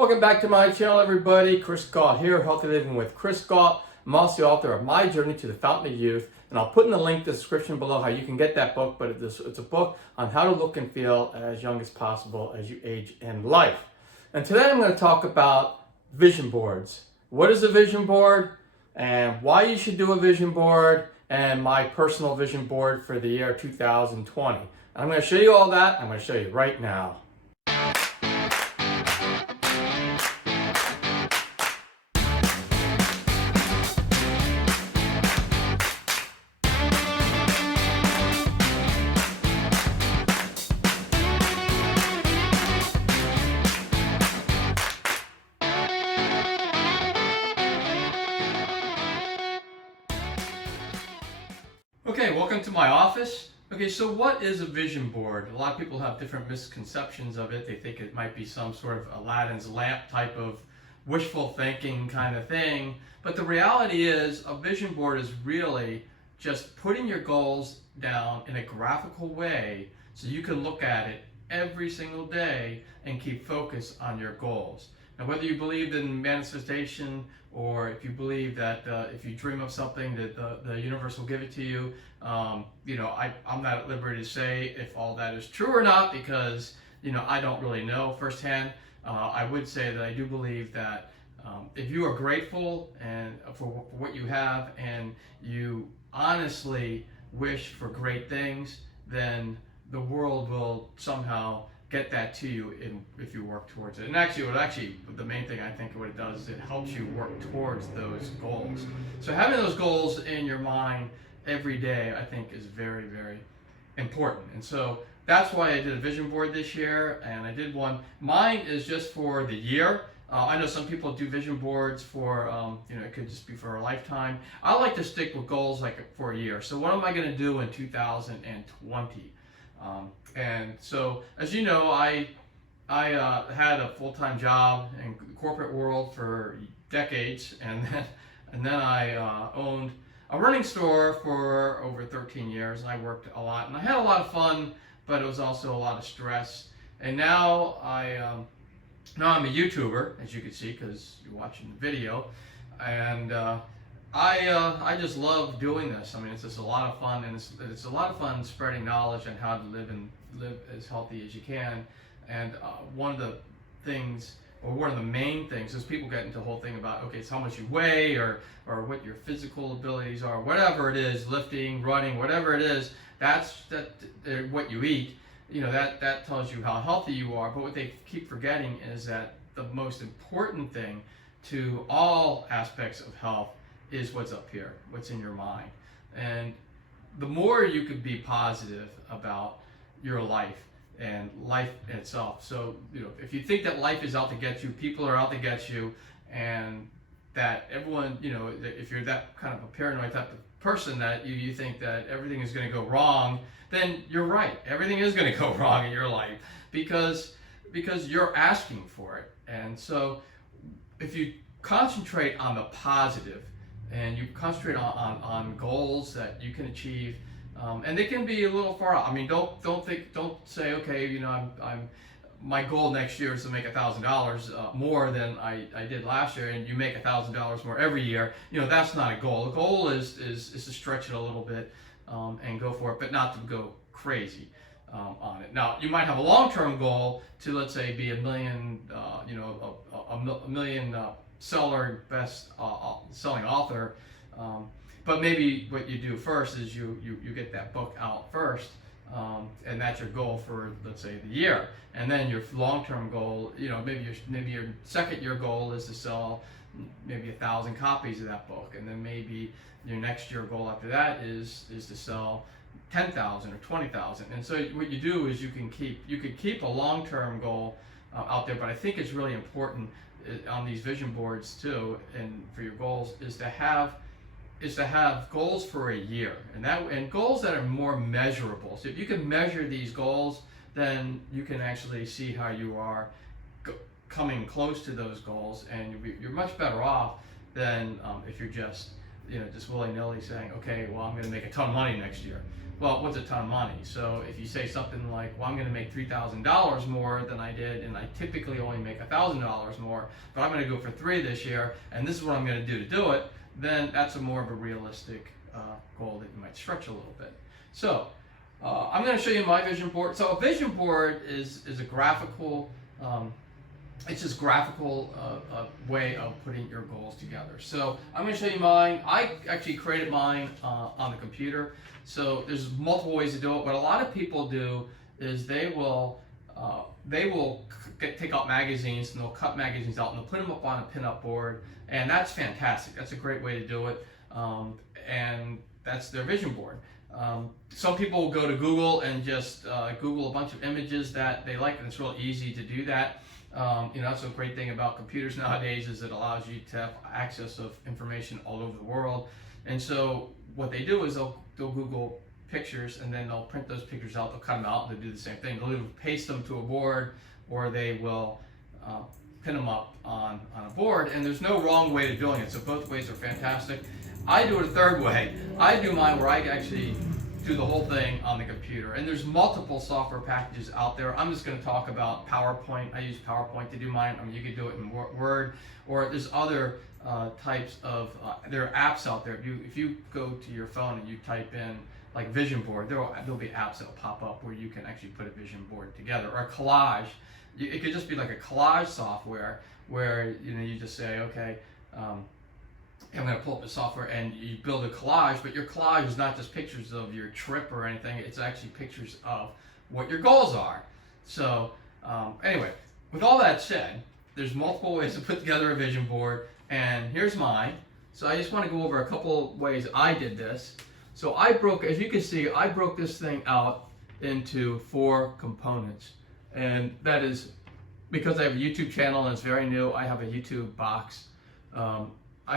Welcome back to my channel, everybody. Chris Gault here, Healthy Living with Chris Gault. I'm also the author of My Journey to the Fountain of Youth, and I'll put in the link in the description below how you can get that book, but it's a book on how to look and feel as young as possible as you age in life. And today I'm going to talk about vision boards. What is a vision board and why you should do a vision board, and my personal vision board for the year 2020. And I'm going to show you all that. I'm going to show you right now. Okay, welcome to my office. Okay, so what is a vision board? A lot of people have different misconceptions of it. They think it might be some sort of Aladdin's lamp type of wishful thinking kind of thing. But the reality is a vision board is really just putting your goals down in a graphical way so you can look at it every single day and keep focus on your goals. Now, whether you believe in manifestation or if you believe that if you dream of something that the universe will give it to you, I'm not at liberty to say if all that is true or not, because I don't really know firsthand. I would say that I do believe that if you are grateful and for what you have and you honestly wish for great things, then the world will somehow get that to you if you work towards it. And actually, the main thing I think what it does is it helps you work towards those goals. So having those goals in your mind every day, I think, is very, very important. And so that's why I did a vision board this year, and I did one. Mine is just for the year. I know some people do vision boards for, it could just be for a lifetime. I like to stick with goals like for a year. So what am I going to do in 2020? And so, as you know, I had a full-time job in the corporate world for decades, and then I owned a running store for over 13 years, and I worked a lot, and I had a lot of fun, but it was also a lot of stress. And now I'm a YouTuber, as you can see, because you're watching the video, and I just love doing this. I mean, it's just a lot of fun, and it's a lot of fun spreading knowledge on how to live as healthy as you can. And one of the main things is people get into the whole thing about, okay, it's how much you weigh or what your physical abilities are, whatever it is, lifting, running, whatever it is, that's what you eat. That tells you how healthy you are. But what they keep forgetting is that the most important thing to all aspects of health is what's up here, what's in your mind. And the more you could be positive about your life and life itself. So, if you think that life is out to get you, people are out to get you, and that everyone, if you're that kind of a paranoid type of person that you think that everything is going to go wrong, then you're right. Everything is going to go wrong in your life because you're asking for it. And so if you concentrate on the positive, and you concentrate on goals that you can achieve, and they can be a little far out. I mean, don't say, okay, my goal next year is to make $1,000 more than I did last year, and you make $1,000 more every year. That's not a goal. The goal is to stretch it a little bit and go for it, but not to go crazy on it. Now, you might have a long-term goal to, let's say, be a million seller, best selling author, but maybe what you do first is you get that book out first, and that's your goal for, let's say, the year. And then your long-term goal, maybe your second year goal is to sell maybe 1,000 copies of that book, and then maybe your next year goal after that is to sell 10,000 or 20,000. And so what you do is you can keep a long-term goal out there, but I think it's really important on these vision boards too, and for your goals, is to have goals for a year, and goals that are more measurable. So if you can measure these goals, then you can actually see how you are coming close to those goals, and you're much better off than if you're just willy-nilly saying, okay, well, I'm going to make a ton of money next year. Well, what's a ton of money? So if you say something like, well, I'm going to make $3,000 more than I did, and I typically only make $1,000 more, but I'm going to go for 3 this year, and this is what I'm going to do it, then that's a more of a realistic goal that you might stretch a little bit. So I'm going to show you my vision board. So a vision board is a graphical, it's just graphical way of putting your goals together. So I'm going to show you mine. I actually created mine on the computer. So there's multiple ways to do it. What a lot of people do is they will take out magazines, and they'll cut magazines out and they'll put them up on a pinup board, and that's fantastic. That's a great way to do it, and that's their vision board. Some people will go to Google and just Google a bunch of images that they like, and it's real easy to do that. That's a great thing about computers nowadays, is it allows you to have access of information all over the world. And so what they do is they'll Google pictures, and then they'll print those pictures out, they'll cut them out, and they'll do the same thing. They'll either paste them to a board, or they will pin them up on a board, and there's no wrong way of doing it. So both ways are fantastic. I do it a third way. I do mine where I actually do the whole thing on the computer, and there's multiple software packages out there. I'm just going to talk about PowerPoint. I use PowerPoint to do mine. I mean, you could do it in Word, or there's other types of there are apps out there. If you go to your phone and you type in like vision board, there'll be apps that'll pop up where you can actually put a vision board together, or a collage. It could just be like a collage software where you just say, okay, I'm going to pull up the software, and you build a collage, but your collage is not just pictures of your trip or anything, it's actually pictures of what your goals are. So anyway, with all that said, there's multiple ways to put together a vision board, and here's mine. So I just want to go over a couple ways I did this. So as you can see, I broke this thing out into 4 components, and that is because I have a YouTube channel and it's very new. I have a YouTube box. I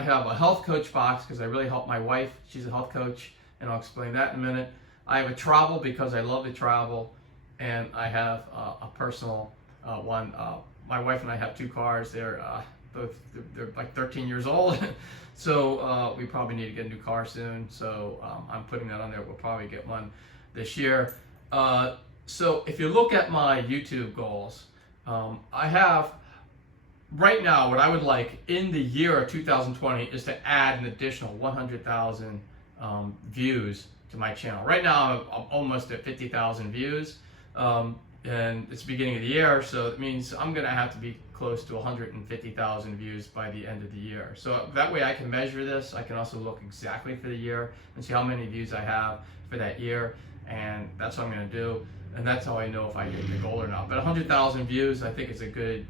have a health coach box because I really help my wife. She's a health coach, and I'll explain that in a minute. I have a travel because I love to travel, and I have a personal one. My wife and I have 2 cars. They're like 13 years old, so we probably need to get a new car soon. So I'm putting that on there. We'll probably get one this year. So if you look at my YouTube goals, I have. Right now, what I would like in the year of 2020 is to add an additional 100,000 views to my channel. Right now, I'm almost at 50,000 views, and it's the beginning of the year, so it means I'm going to have to be close to 150,000 views by the end of the year. So that way I can measure this. I can also look exactly for the year and see how many views I have for that year, and that's what I'm going to do, and that's how I know if I hit the goal or not. But 100,000 views, I think it's a good.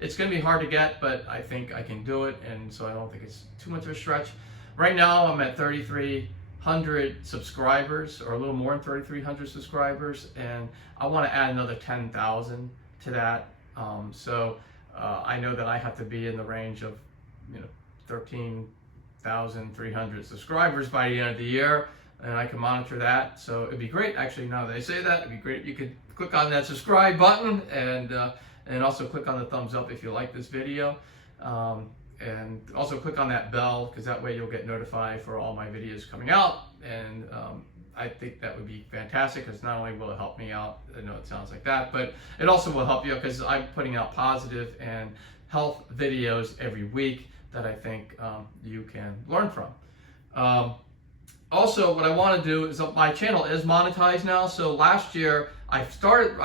It's going to be hard to get, but I think I can do it, and so I don't think it's too much of a stretch. Right now, I'm at 3,300 subscribers, or a little more than 3,300 subscribers, and I want to add another 10,000 to that. So I know that I have to be in the range of 13,300 subscribers by the end of the year, and I can monitor that. So it'd be great, actually, now that I say that, it'd be great if you could click on that subscribe button, and also click on the thumbs up if you like this video, and also click on that bell, because that way you'll get notified for all my videos coming out. And I think that would be fantastic, because not only will it help me out, I know it sounds like that, but it also will help you, because I'm putting out positive and health videos every week that I think you can learn from. Also, what I want to do is, my channel is monetized now. So last year, I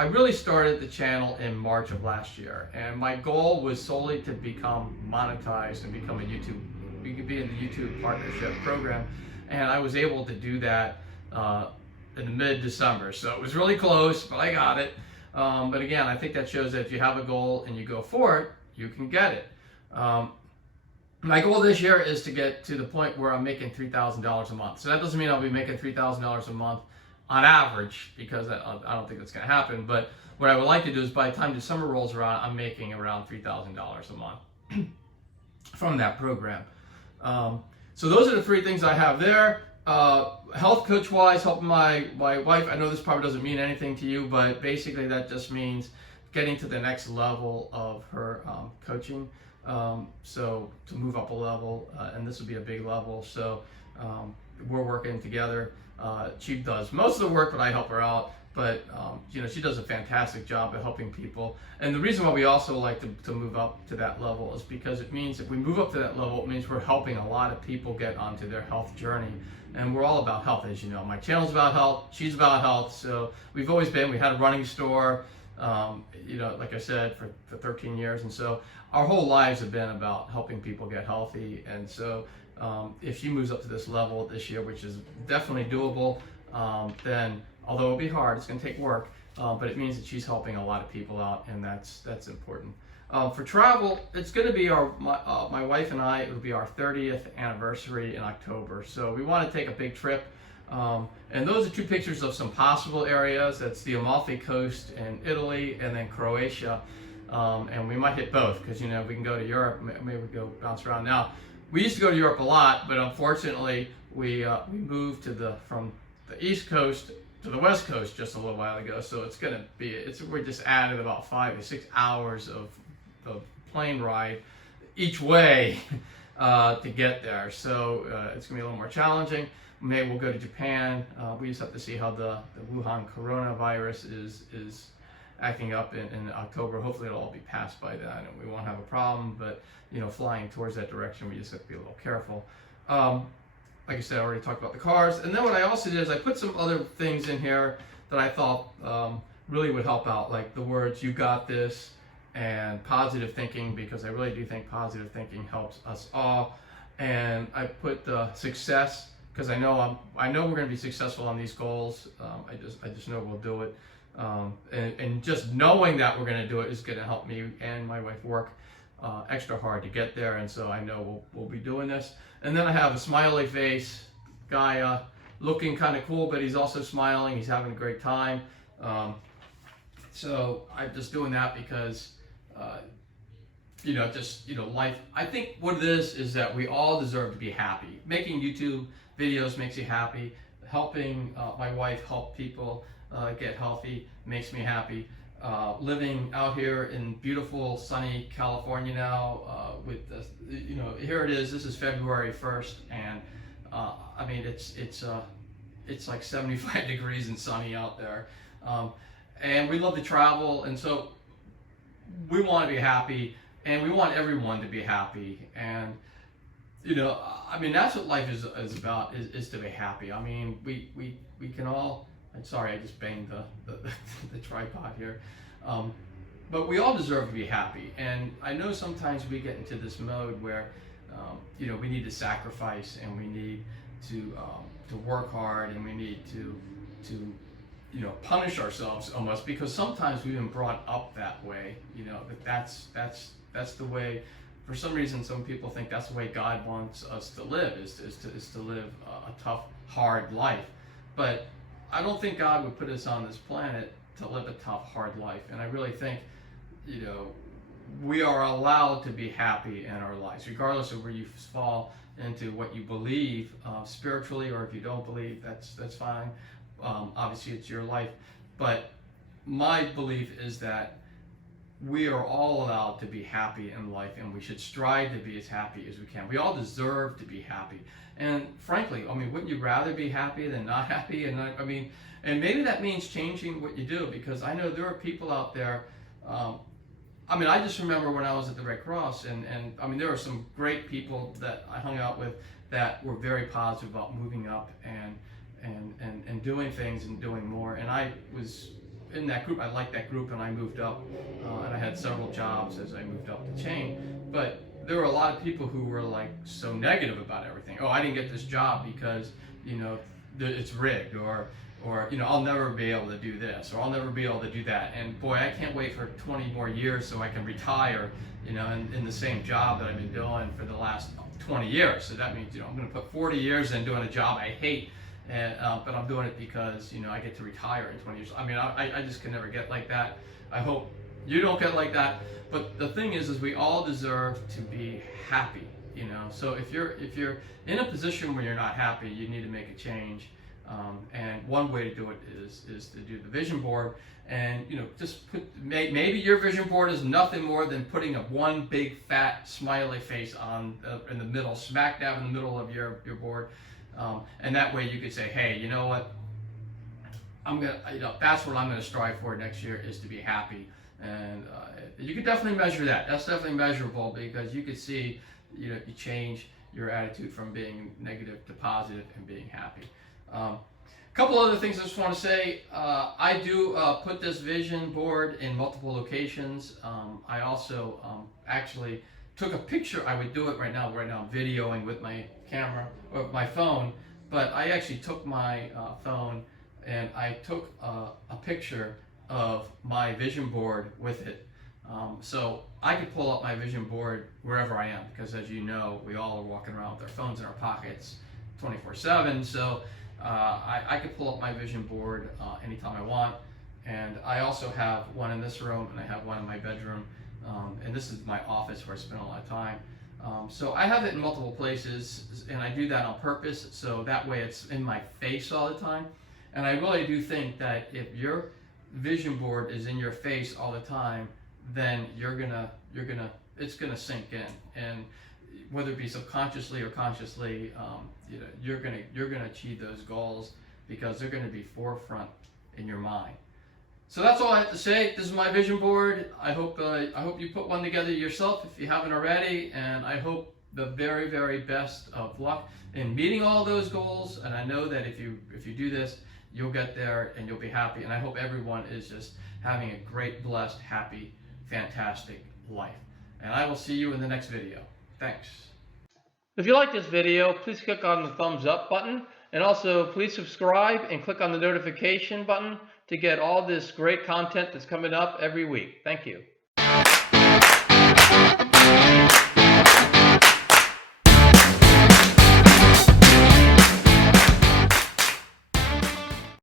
really started the channel in March of last year, and my goal was solely to become monetized and become we could be in the YouTube partnership program, and I was able to do that in mid-December. So it was really close, but I got it. But again, I think that shows that if you have a goal and you go for it, you can get it. My goal this year is to get to the point where I'm making $3,000 a month. So that doesn't mean I'll be making $3,000 a month on average, because I don't think that's going to happen. But what I would like to do is, by the time December rolls around, I'm making around $3,000 a month from that program. So those are the 3 things I have there. Health coach wise, helping my wife. I know this probably doesn't mean anything to you, but basically that just means getting to the next level of her coaching. So to move up a level, and this would be a big level. So we're working together She does most of the work, but I help her out. But you know, she does a fantastic job at helping people. And the reason why we also like to move up to that level is because it means if we move up to that level, it means we're helping a lot of people get onto their health journey. And we're all about health, as you know. My channel's about health, she's about health. So we've always been, we had a running store, you know, like I said, for 13 years. And so our whole lives have been about helping people get healthy. And so if she moves up to this level this year, which is definitely doable, then although it'll be hard, it's going to take work, but it means that she's helping a lot of people out, and that's important. For travel, it's going to be my wife and I, it'll be our 30th anniversary in October. So we want to take a big trip. And those are two pictures of some possible areas. That's the Amalfi Coast in Italy and then Croatia. And we might hit both because, you know, we can go to Europe, maybe we go bounce around. Now, we used to go to Europe a lot, but unfortunately we moved from the East Coast to the West Coast just a little while ago. So it's going to be, we're just added about 5 or 6 hours of plane ride each way to get there. So it's going to be a little more challenging. Maybe we'll go to Japan. We just have to see how the Wuhan coronavirus is acting up in October. Hopefully it'll all be passed by then and we won't have a problem. But, you know, flying towards that direction, we just have to be a little careful. Like I said, I already talked about the cars. And then what I also did is I put some other things in here that I thought really would help out, like the words "you got this" and positive thinking, because I really do think positive thinking helps us all. And I put the success, because I know we're going to be successful on these goals. I just know we'll do it. And just knowing that we're going to do it is going to help me and my wife work extra hard to get there. And so I know we'll be doing this. And then I have a smiley face guy looking kind of cool, but he's also smiling. He's having a great time. So I'm just doing that because, you know, life. I think what it is that we all deserve to be happy. Making YouTube videos makes you happy. Helping my wife help people get healthy makes me happy. Living out here in beautiful sunny California now with the, you know, here it is. This is February 1st, and I mean it's like 75 degrees and sunny out there, and we love to travel, and so we want to be happy, and we want everyone to be happy, and you know, I mean that's what life is about, is to be happy. I mean we can all. I'm sorry, I just banged the tripod here. But we all deserve to be happy. And I know sometimes we get into this mode where, you know, we need to sacrifice and we need to work hard and we need to you know, punish ourselves almost, because sometimes we've been brought up that way. You know, that's the way. For some reason, some people think that's the way God wants us to live, is to live a tough, hard life. But I don't think God would put us on this planet to live a tough, hard life. And I really think, you know, we are allowed to be happy in our lives, regardless of where you fall into what you believe spiritually, or if you don't believe, that's fine. Obviously, it's your life. But my belief is that we are all allowed to be happy in life, and we should strive to be as happy as we can. We all deserve to be happy. And frankly, I mean, wouldn't you rather be happy than not happy? And I mean, and maybe that means changing what you do, because I know there are people out there. I mean, I just remember when I was at the Red Cross, and I mean, there were some great people that I hung out with that were very positive about moving up and doing things and doing more. And I was in that group. I liked that group, and I moved up, and I had several jobs as I moved up the chain. But there were a lot of people who were like so negative about everything. Oh, I didn't get this job because, you know, it's rigged, or you know, I'll never be able to do this, or I'll never be able to do that. And boy, I can't wait for 20 more years so I can retire, you know, in the same job that I've been doing for the last 20 years. So that means, you know, I'm going to put 40 years in doing a job I hate, and but I'm doing it because, you know, I get to retire in 20 years. I mean, I just can never get like that. I hope you don't get like that. But the thing is we all deserve to be happy, you know. So if you're in a position where you're not happy, you need to make a change. And one way to do it is to do the vision board, and you know, just put, maybe your vision board is nothing more than putting one big fat smiley face on in the middle, smack dab in the middle of your board. And that way you could say, hey, you know what, I'm gonna, that's what I'm gonna strive for next year, is to be happy. And you could definitely measure that. That's definitely measurable, because you could see, you change your attitude from being negative to positive and being happy. A couple other things I just want to say. I do put this vision board in multiple locations. I also actually took a picture. I would do it right now. Right now I'm videoing with my camera or my phone, but I actually took my phone and I took a picture of my vision board with it. So I could pull up my vision board wherever I am, because as you know, we all are walking around with our phones in our pockets 24/7. So I could pull up my vision board anytime I want. And I also have one in this room, and I have one in my bedroom. And this is my office where I spend a lot of time. So I have it in multiple places, and I do that on purpose, so that way it's in my face all the time. And I really do think that if your vision board is in your face all the time, then it's gonna sink in, and whether it be subconsciously or consciously, you're gonna achieve those goals, because they're gonna be forefront in your mind. So that's all I have to say. This is my vision board. I hope you put one together yourself if you haven't already, and I hope the very, very best of luck in meeting all those goals. And I know that if you do this, you'll get there and you'll be happy. And I hope everyone is just having a great, blessed, happy, fantastic life. And I will see you in the next video. Thanks. If you like this video, please click on the thumbs up button, and also please subscribe and click on the notification button to get all this great content that's coming up every week. Thank you.